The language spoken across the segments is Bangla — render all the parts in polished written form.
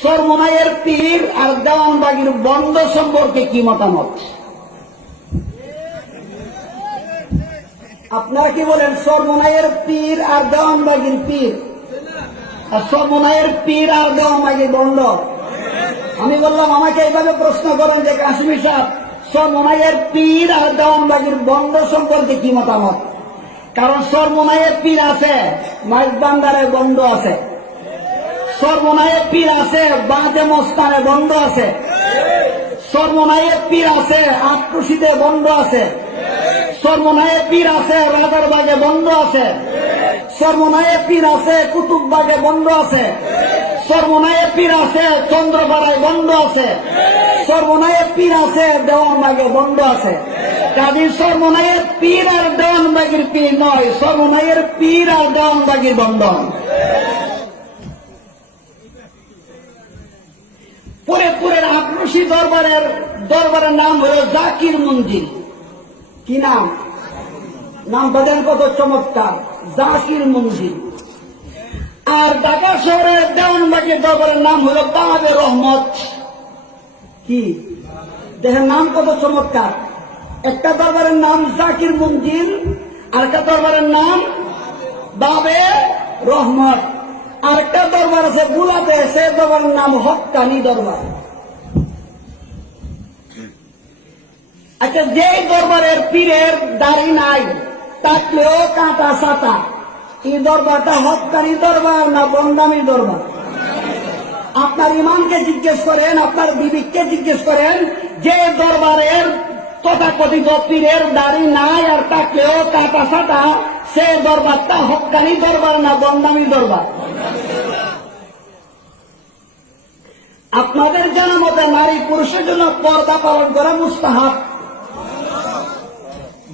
সরমনাইয়ের পীর আর দেওয়ানবাগির বন্ড সম্পর্কে কি মতামত? আপনারা কি বলেন? সরমনাইয়ের পীর আর দেওয়ানবাগির পীর, আর সরমনাইয়ের পীর আর দেওয়ানবাগির বন্ড। আমি বললাম আমাকে এইভাবে প্রশ্ন করেন যে কাশ্মীর সাহেব, সরমনাইয়ের পীর আর দেওয়ানবাগির বন্ড সম্পর্কে কি মতামত? কারণ সরমনাইয়ের পীর আছে, মাইজবান্ডারে বন্ড আছে, সরমনাইয়ের পীর আছে, বাঁধে মস্তানে বন্ড আছে, সরমনাইয়ের পীর আছে, আটকুশিতে বন্ড আছে, সরমনাইয়ের পীর আছে, রাজারবাগে বন্ড আছে, সরমনাইয়ের পীর আছে, কুতুববাগে বন্ড আছে, সরমনাইয়ের পীর আছে, চন্দ্রপাড়ায় বন্ড আছে, সরমনাইয়ের পীর আছে, দেওয়ানবাগে বন্ড আছে। কাজী সরমনাইয়ের পীর আর দেওয়ানবাগির পীর নয়, সরমনাইয়ের পীর আর দেওয়ানবাগির বন্ধন। পুরের আক্রোশী দরবারের নাম হল জাকির মঞ্জিল। কি নাম? নাম বাদেন কত চমৎকার, জাকির মঞ্জিল। আর ঢাকা শহরের দেওয়ানবাগির দরবারের নাম হল বাবে রহমত। কি দেখেন নাম কত চমৎকার। একটা দরবারের নাম জাকির মঞ্জিল, আর একটা দরবারের নাম বাবে রহমত। আরেকটা দরবার আছে বুলাতে, সে দরবারের নাম হক্কানি দরবার। আচ্ছা, যে দরবারের পীরের দাড়ি নাই, থাকলেও কাঁটা সাটা, এই দরবারটা হক্কানি দরবার না বন্দামি দরবার? আপনার ইমামকে জিজ্ঞেস করেন, আপনার বিবেককে জিজ্ঞেস করেন, যে দরবারের তথাকথিত পীরের দাড়ি নাই আর থাকলেও কাঁটা সাটা, সে দরবারটা হক্কানি দরবার না বন্দামি দরবার? আপনাদের জানা মতে নারী পুরুষের জন্য পর্দা পালন করা মুস্তাহাব।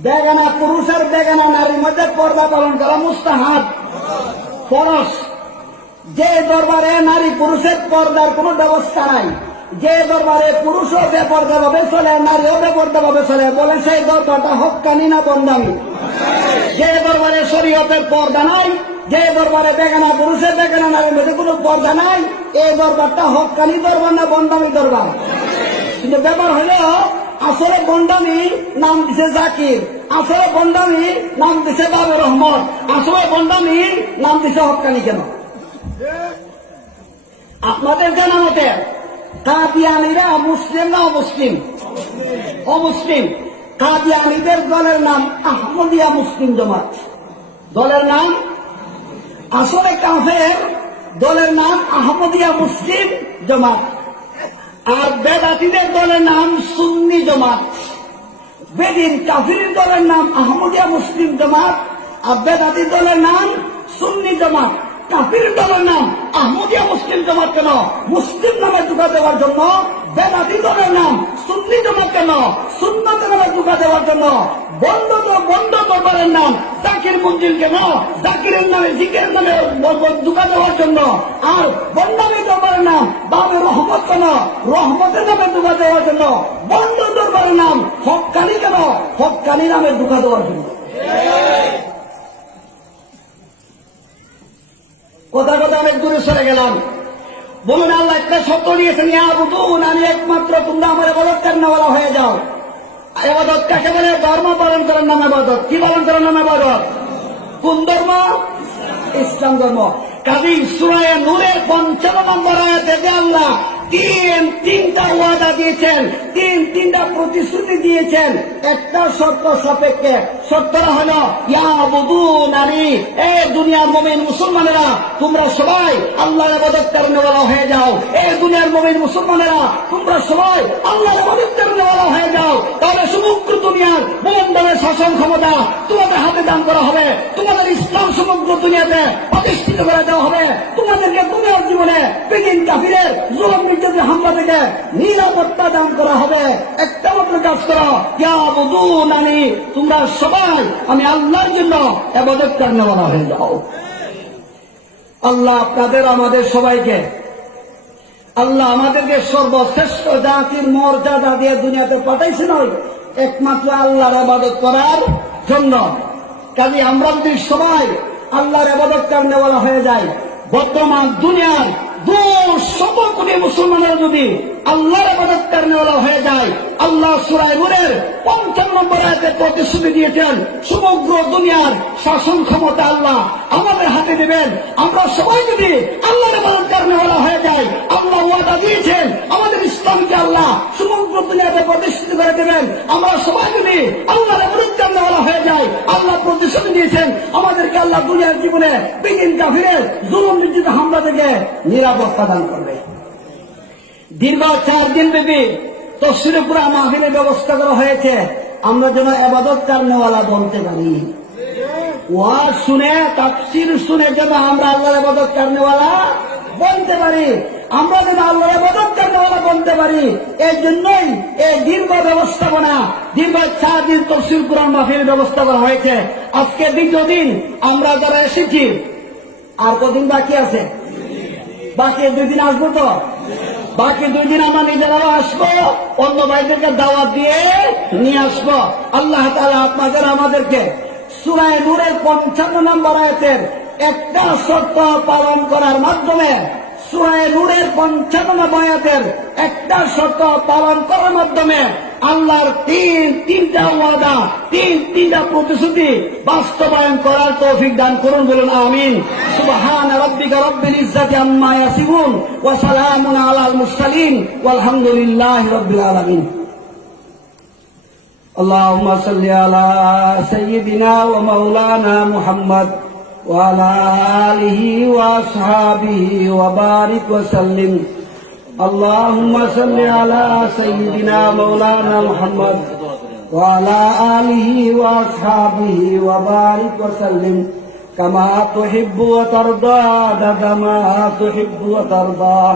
বেগানা পুরুষ আর বেগানা নারীর মধ্যে পর্দা পালন করা মুস্তাহাব, ফরজ। যে দরবারে নারী পুরুষের পর্দার কোন ব্যবস্থা নাই, যে দরবারে পুরুষও বেপর্দা ভাবে চলে, নারীও বেপর্দা ভাবে চলে, বলে সেই দরবারটা হক্কানি না বন্দামি? যে দরবারে শরীয়তের পর্দা নাই, যে দরবারে বেগানা পুরুষের বেগানা নারীর মধ্যে কোনো পর্দা নাই, এই দরবারটা হক্কানি দরবার না বন্দামি দরবার? কিন্তু ব্যাপার হলো, আসলে বন্দামি নাম দিছে জাকির, আসলে বন্দামি নাম দিছে বাবে রহমত, আসলে বন্দামি নাম দিছে হক্কানি কেন? আপনাদের জানা মতে কাদিয়ানীরা মুসলিম না অমুসলিম? অমুসলিম। কাদিয়ানীদের দলের নাম আহমদিয়া মুসলিম জামাত। দলের নাম আসলে কাফের, দলের নাম আহমদিয়া মুসলিম জামাত। আর বেদাতীদের দলের নাম সুন্নি জামাত। বেদিন কাফির দলের নাম আহমদিয়া মুসলিম জামাত, আর বেদাতী দলের নাম সুন্নি জামাত। কাফির দলের নাম আহমদিয়া মুসলিম জামাত কেন? মুসলিম নামে ধোঁকা দেওয়ার জন্য। বেদাতী দলের নাম সুন্নি জামাত কেন? সুন্নতের নামে ধোঁকা দেওয়ার জন্য। বন্ড দরবারের নাম জাকির মঞ্জিল কেন? জাকিরের নামে জিকিরের নামে ধোঁকা দেওয়ার জন্য। আর বন্ডামী দরবারের নাম বাবে রহমত কেন? রহমতের নামে ধোঁকা দেওয়ার জন্য। বন্ড দরবারের নাম হক্কানি কেন? হক্কানি নামে ধোঁকা দেওয়ার জন্য। কথা অনেক দূরে সরে গেলাম। বলুন, আল্লাহ একটা শব্দ দিয়েছেন, ইয়াবুদুন, আমি একমাত্র, তোমরা আমার ইবাদত করনেওয়ালা হয়ে যাও। ইবাদত কাকে বলে? ধর্ম পালন করার নাম ইবাদত। কি পালন করার নাম ইবাদত? কোন ধর্ম? ইসলাম ধর্ম। কাজী সূরা নূরের ৫৫ নম্বর আয়াতে যে আল্লাহ তিনটা ওয়াদা দিয়েছেন, তিনটা প্রতিশ্রুতি দিয়েছেন, একটা শর্ত সাপেক্ষে। শর্তটা হল ইয়াবুদুনানি, এ দুনিয়ার মুমিন মুসলমানেরা, তোমরা সবাই আল্লাহর ইবাদত করনেওয়ালা হয়ে যাও। এ দুনিয়ার মুমিন মুসলমানেরা, তোমরা সবাই আল্লাহর ইবাদত করনেওয়ালা হয়ে যাও। তাহলে সমগ্র দুনিয়ার মুমিনদের শাসন ক্ষমতা তোমাদের হাতে দান করা হবে। তোমাদের ইসলাম সমগ্র দুনিয়াতে প্রতিষ্ঠিত করে দেওয়া হবে। তোমাদেরকে দুনিয়ার জীবনে বেদিন কাফিরের জুলুম নির্যাতনের হামলা থেকে নিরাপত্তা দান করা হবে। একটা মাত্র কাজ করো, ইয়াবুদুনানি, তোমরা সবাই আমি আল্লাহর জন্য ইবাদত করনেওয়ালা হয়ে যাও। আল্লাহ আপনাদের আমাদের সবাইকে, আল্লাহ আমাদেরকে সর্বশ্রেষ্ঠ জাতির মর্যাদা দিয়ে দুনিয়াতে পাঠাইছে নয়, একমাত্র আল্লাহর ইবাদত করার জন্য। কাজে আমরা যদি সবাই আল্লাহর ইবাদত করনেওয়ালা হয়ে যাই, বর্তমান দুনিয়ার ২০০ কোটি যদি আল্লাহর ইবাদত করেওয়ালা হয়ে যায়, আল্লাহ সূরা নূরের ৫৫ নম্বর আয়াতে প্রতিশ্রুতি দিয়েছেন সমগ্র দুনিয়ার শাসন ক্ষমতা আল্লাহ আমাদের হাতে দেবেন। আমরা সবাই যদি আল্লাহর ইবাদত করেওয়ালা হয়ে যায়, আল্লাহ ওয়াদা দিয়েছেন আমাদের ইসলামকে আল্লাহ সমগ্র দুনিয়াতে প্রতিষ্ঠিত করে দেবেন। আমরা সবাই যদি আল্লাহর ইবাদত করেওয়ালা হয়ে যায়, আল্লাহ প্রতিশ্রুতি দিয়েছেন আমাদেরকে আল্লাহ দুনিয়ার জীবনে বিঘিন কাফিরের জুলুম নির্যাতিত হামলা থেকে নিরাপত্তা দান করবে। দীর্ঘ 4 দিন ব্যাপী তফসিরে কুরআন মাহফিলের ব্যবস্থা করা হয়েছে, আমরা যেন ইবাদত করনেওয়ালা বলতে পারি। ওয়াজ শুনে তাফসীর শুনে যেন আমরা আল্লাহর ইবাদত করনেওয়ালা বলতে পারি, আমরা যেন আল্লাহর ইবাদত করনেওয়ালা বলতে পারি। এই জন্যই এই দীর্ঘ ব্যবস্থাপনা, দীর্ঘ 4 দিন তফসির কুরআন মাহফিলের ব্যবস্থা করা হয়েছে। আজকে 2য় দিন আমরা যারা এসেছি, আর কদিন বাকি আছে? বাকি 2 দিন আসবো তো? বাকি 2 দিন আমরা নিজেরাও আসবো, অন্য ভাইদেরকে দাওয়াত দিয়ে নিয়ে আসবো। আল্লাহ তাআলা আপনাদের আমাদেরকে সূরা নূরের ৫৫ নম্বর আয়াতের একটা শর্ত পালন করার মাধ্যমে, সূরা নূরের ৫৫ নম্বর আয়াতের একটা শর্ত পালন করার মাধ্যমে আল্লাহর তিনটা ওয়াদা, তিনটা প্রতিশ্রুতি বাস্তবায়ন করার তৌফিক দান করুন, বলুন আমিন। সুবহান রাব্বিকা রাব্বিল ইজ্জাতি আম্মা ইয়াসিফুন ওয়া সালামুন আলাল মুরসালিন ওয়ালহামদুলিল্লাহি রাব্বিল আলামিন। আল্লাহুম্মা সাল্লি আলা সাইয়্যিদিনা ওয়া মাওলানা মুহাম্মদ ওয়া আলা আলিহি ওয়া আসহাবিহি ওয়া বারিক ওয়া সাল্লিম। اللهم صل على سيدنا مولانا محمد وعلى آله وأصحابه وبارك وسلم كما تحب وترضى عدد ما تحب وترضى.